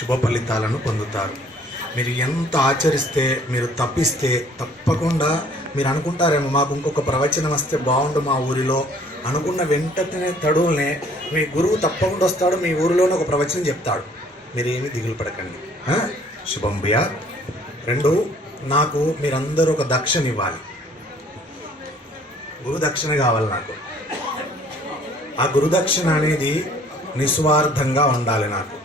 శుభ ఫలితాలను పొందుతారు. మీరు ఎంత ఆచరిస్తే మీరు తప్పిస్తే తప్పకుండా మీరు అనుకుంటారేమో మాకు ఇంకొక ప్రవచనం వస్తే బాగుండు మా ఊరిలో అనుకున్న వెంటనే తడువులనే మీ గురువు తప్పకుండా వస్తాడు మీ ఊరిలోనే ఒక ప్రవచనం చెప్తాడు. మీరు దిగులు పడకండి. శుభం భయ్యా రెండు నాకు మీరందరూ ఒక దక్షిణ ఇవ్వాలి. గురుదక్షిణ కావాలి నాకు. ఆ గురుదక్షిణ అనేది నిస్వార్థంగా ఉండాలి నాకు.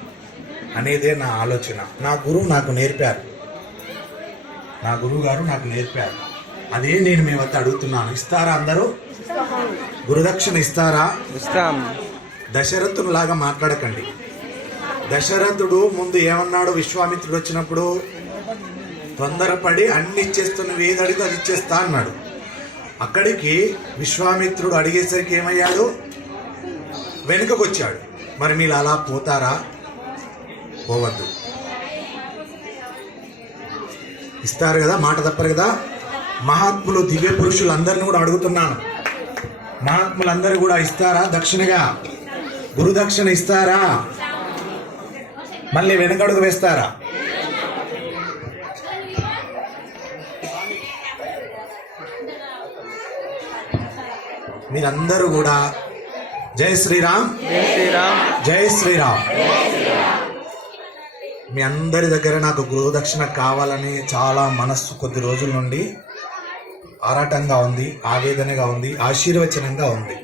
అనేదే నా ఆలోచన. నా గురువు నాకు నేర్పారు. నా గురువు గారు నాకు నేర్పారు. అదే నేను మీ వద్ద అడుగుతున్నాను. ఇస్తారా అందరూ? గురుదక్షిణ ఇస్తారా? ఇస్తాం. దశరథుని లాగా మాట్లాడకండి. దశరథుడు ముందు ఏమన్నాడు? విశ్వామిత్రుడు వచ్చినప్పుడు తొందరపడి అన్ని ఇచ్చేస్తున్న ఏది అడిగితే అది ఇచ్చేస్తా అన్నాడు. అక్కడికి విశ్వామిత్రుడు అడిగేసరికి ఏమయ్యాడు? వెనుకకు వచ్చాడు. మరి మీరు అలా పోతారా? పోవద్దు. ఇస్తారు కదా మాట తప్పరు కదా? మహాత్ములు దివ్య పురుషులు అందరిని కూడా అడుగుతున్నాను మహాత్ములందరూ కూడా ఇస్తారా దక్షిణగా? గురు దక్షిణ ఇస్తారా? మళ్ళీ వెనకడుగు వేస్తారా? మీరందరూ కూడా జై శ్రీరామ్. జై శ్రీరామ్. జై శ్రీరామ్. మీ అందరి దగ్గర నాకు గృహదక్షిణ కావాలని చాలా మనస్సు కొద్ది రోజుల నుండి ఆరాటంగా ఉంది ఆవేదనగా ఉంది ఆశీర్వచనంగా ఉంది.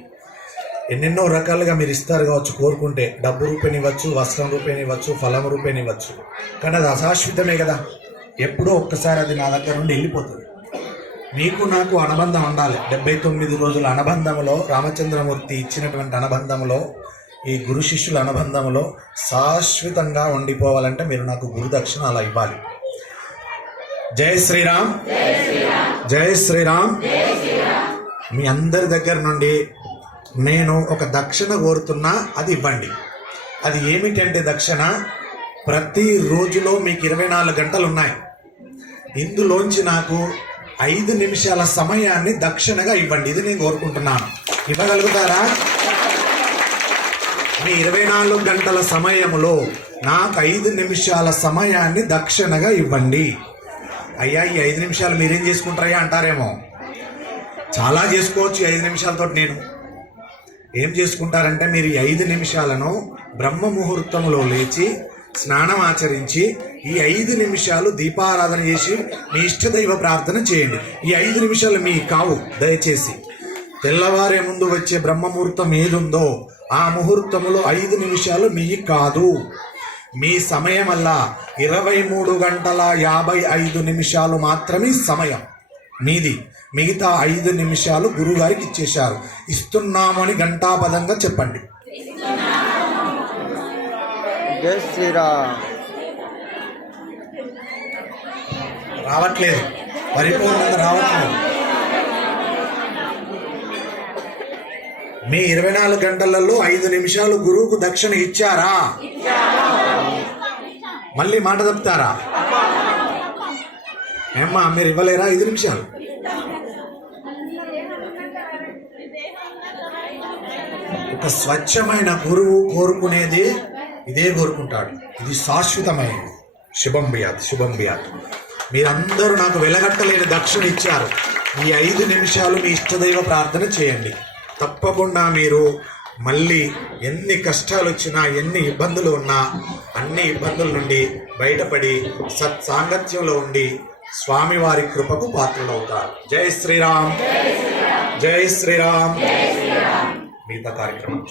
ఎన్నెన్నో రకాలుగా మీరు ఇస్తారు కావచ్చు కోరుకుంటే. డబ్బు రూపేణ ఇవ్వచ్చు వస్త్రం రూపేణ ఇవ్వచ్చు ఫలం రూపేణ ఇవ్వచ్చు. కానీ అది అశాశ్వతమే కదా. ఎప్పుడో ఒక్కసారి అది నా దగ్గర నుండి వెళ్ళిపోతుంది. మీకు నాకు అనుబంధం ఉండాలి. డెబ్బై తొమ్మిది రోజుల అనుబంధంలో రామచంద్రమూర్తి ఇచ్చినటువంటి అనుబంధంలో ఈ గురు శిష్యుల అనుబంధంలో శాశ్వతంగా ఉండిపోవాలంటే మీరు నాకు గురుదక్షిణ అలా ఇవ్వాలి. జై శ్రీరామ్. జై శ్రీరామ్. మీ అందరి దగ్గర నుండి నేను ఒక దక్షిణ కోరుతున్నా అది ఇవ్వండి. అది ఏమిటంటే దక్షిణ ప్రతి రోజులో మీకు ఇరవై నాలుగు గంటలు ఉన్నాయి. ఇందులోంచి నాకు ఐదు నిమిషాల సమయాన్ని దక్షిణగా ఇవ్వండి. ఇది నేను కోరుకుంటున్నాను. ఇవ్వగలుగుతారా? మీ ఇరవై నాలుగు గంటల సమయంలో నాకు ఐదు నిమిషాల సమయాన్ని దక్షిణగా ఇవ్వండి. అయ్యా ఈ ఐదు నిమిషాలు మీరేం చేసుకుంటారయ్యా అంటారేమో? చాలా చేసుకోవచ్చు ఈ ఐదు నిమిషాలతో నేను. ఏం చేసుకుంటారంటే మీరు ఈ ఐదు నిమిషాలను బ్రహ్మ ముహూర్తంలో లేచి స్నానం ఆచరించి ఈ ఐదు నిమిషాలు దీపారాధన చేసి మీ ఇష్టదైవ ప్రార్థన చేయండి. ఈ ఐదు నిమిషాలు మీ కావు దయచేసి. తెల్లవారే ముందు వచ్చే బ్రహ్మ ముహూర్తం ఏదుందో ఆ ముహూర్తములో ఐదు నిమిషాలు మీ కాదు. మీ సమయం అల్లా ఇరవై మూడు గంటల యాభై ఐదు నిమిషాలు మాత్రమే సమయం. మీది మిగతా ఐదు నిమిషాలు గురుగారికి ఇచ్చేశారు. ఇస్తున్నామని ఘంటాపదంగా చెప్పండి. రావట్లేదు. పరిపూర్ణంగా రావట్లేదు. మీ ఇరవై నాలుగు గంటలలో ఐదు నిమిషాలు గురువుకు దక్షిణ ఇచ్చారా? మళ్ళీ మాట తప్పుతారా? ఏమ్మా మీరు ఇవ్వలేరా ఐదు నిమిషాలు? ఒక స్వచ్ఛమైన గురువు కోరుకునేది ఇదే కోరుకుంటాడు. ఇది శాశ్వతమైనది. శుభం బియాత్ శుభం బియాత్ మీరందరూ నాకు వెలగట్టలేని దక్షిణ ఇచ్చారు. ఈ ఐదు నిమిషాలు మీ ఇష్టదైవ ప్రార్థన చేయండి. తప్పకుండా మీరు మళ్ళీ ఎన్ని కష్టాలు వచ్చినా ఎన్ని ఇబ్బందులు ఉన్నా అన్ని ఇబ్బందుల నుండి బయటపడి సత్ సాంగత్యంలో ఉండి స్వామివారి కృపకు పాత్రలవుతారు. జై శ్రీరామ్. జై శ్రీరామ్. మిగతా కార్యక్రమం